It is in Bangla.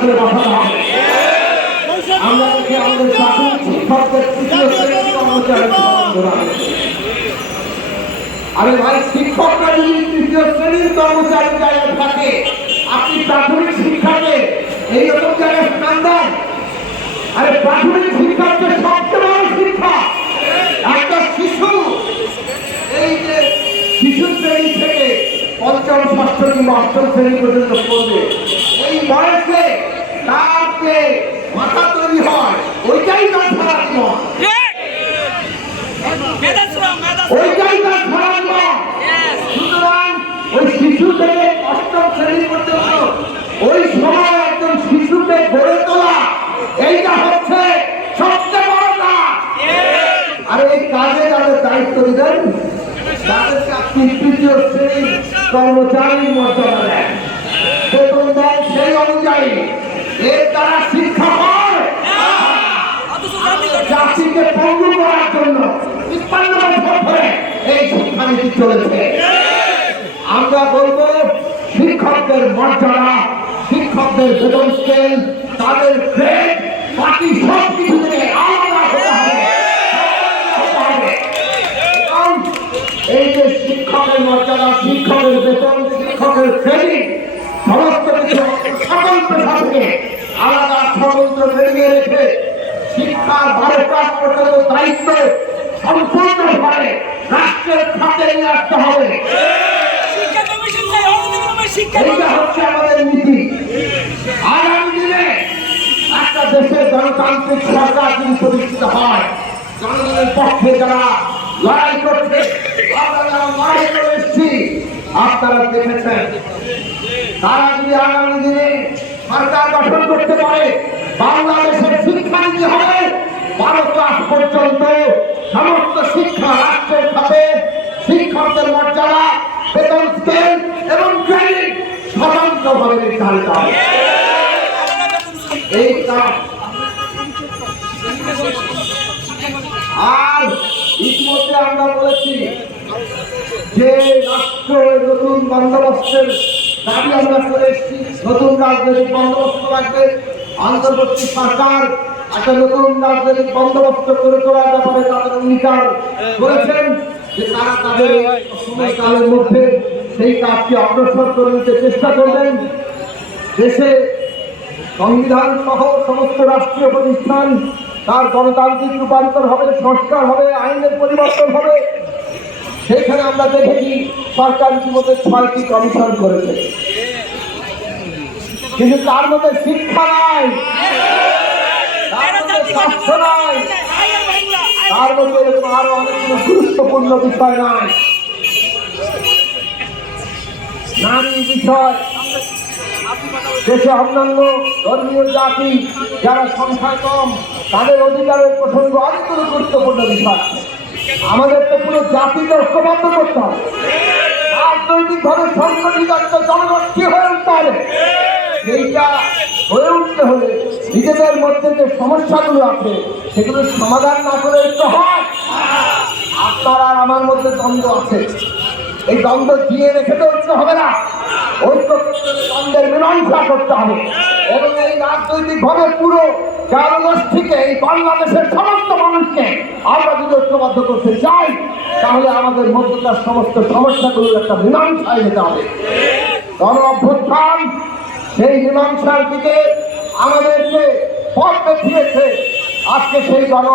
করে বসাতে হবে। আমরা দেখি আমাদের প্রাথমিক। আরে ভাই, শিক্ষকরা যদি তৃতীয় শ্রেণির কর্মচারী জায়গায় থাকে, আপনি প্রাথমিক শিক্ষাকে এইরকম জায়গায় স্থান দেন? আরে প্রাথমিক শিক্ষা হচ্ছে সবচেয়ে বড় শিক্ষা, একটা শিশু, এই যে শিশু শ্রেণি থেকে পঞ্চম, ষষ্ঠ কিংবা অষ্টম শ্রেণি পর্যন্ত পড়বে এই বয়সে তার যে মাথা তৈরি হয় ওইটাই তার সারাত্মক ওইটাই তার সারাত্মক সুতরাং ওই শিশু অষ্টম শ্রেণি পর্যন্ত ওই সময় একজন শিশুকে গড়ে তোলা এইটা হচ্ছে সবচেয়ে বড় কাজ। আর এই কাজে যাদের দায়িত্ব দিলেন তাদেরকে আপনি তৃতীয় শ্রেণির কর্মচারীর মর্যাদা দেন। বেতন দেন সেই অনুযায়ী এর দ্বারা শিক্ষা হয়। জাতিকে পঙ্গু আমরা বলব, শিক্ষকদের মর্যাদা, শিক্ষকদের বেতন স্কেল তাদের বাকি সব এই যে শিক্ষকের মর্যাদা, শিক্ষকের বেতন, শিক্ষকের শ্রেণি সমস্ত কিছু সকল পেশা থেকে আলাদা স্বতন্ত্র বেরিয়ে রেখে শিক্ষার বারো দায়িত্ব সম্পূর্ণভাবে রাষ্ট্রের খাতে নিয়ে আসতে হবে। এইটা হচ্ছে আমাদের নীতি। আগামী দিনে একটা দেশের গণতান্ত্রিক সরকার যদি প্রতিষ্ঠিত হয় জনগণের পক্ষে যারা লড়াই করছে লড়াই করে এসেছি আপনারা দেখেছেন তারা যদি আগামী দিনে সরকার গঠন করতে পারে বাংলাদেশের শিক্ষানীতি হবে বারো ক্লাস পর্যন্ত সমস্ত শিক্ষা রাষ্ট্রের খাতে শিক্ষকদের মর্যাদা, বেতন স্কেল এবং ট্রেনিং স্বতন্ত্রভাবে নির্ধারিত এই কাজ আর ইতিমধ্যে আমরা বলেছি যে রাষ্ট্র নতুন বন্দোবস্তের দাবি আমরা করে এসেছি। নতুন রাজনৈতিক বন্দোবস্ত লাগবে। অন্তর্বর্তী সরকার একটা নতুন রাজনৈতিক বন্দোবস্ত করে তোলার ব্যাপারে তাদের অঙ্গীকার করেছেন যে তারা তাদের সময়কালের মধ্যে সেই কাজটি অগ্রসর করে নিতে চেষ্টা করবেন। দেশে সংবিধান সহ সমস্ত রাষ্ট্রীয় প্রতিষ্ঠান তার গণতান্ত্রিক রূপান্তর হবে, সংস্কার হবে, আইনের পরিবর্তন হবে। সেইখানে আমরা দেখেছি সরকার ইতিমধ্যে ছয়টি কমিশন করেছে। কিন্তু তার মধ্যে শিক্ষা নাই। স্বাস্থ্য নাই। তার মধ্যে এরকম আরও অনেকগুলো গুরুত্বপূর্ণ বিষয় নাই। নারী বিষয়। দেশে অন্যান্য ধর্মীয় জাতি যারা সংখ্যায় কম, তাদের অধিকারের প্রসঙ্গ অনেকগুলো গুরুত্বপূর্ণ বিষয়। আমাদের তো পুরো জাতিকে ঐক্যবদ্ধ করতে হবে। রাজনৈতিক ভাবে সংগঠিত একটা জনগোষ্ঠী হয়ে উঠতে হবে। এইটা হয়ে উঠতে হলে নিজেদের মধ্যে যে সমস্যাগুলো আছে, সেগুলোর সমাধান না করে উঠতে হয়। আপনার আর আমার মধ্যে দ্বন্দ্ব আছে। এই দ্বন্দ্ব দিয়ে রেখে তো উঠতে হবে না। ঐক্য দ্বন্দ্বের মীমাংসা করতে হবে। এবং এই রাজনৈতিক ভাবে পুরো জনগোষ্ঠীকে এই বাংলাদেশের সমস্ত মানুষকে আমরা যদি ঐক্যবদ্ধ করতে চাই, তাহলে আমাদের মধ্যকার সমস্ত সমস্যাগুলোর একটা মীমাংসায় যেতে হবে। গণ অভ্যুত্থান সেই মীমাংসার দিকে আমাদেরকে পথ দেখিয়েছে। আজকে সেই গণ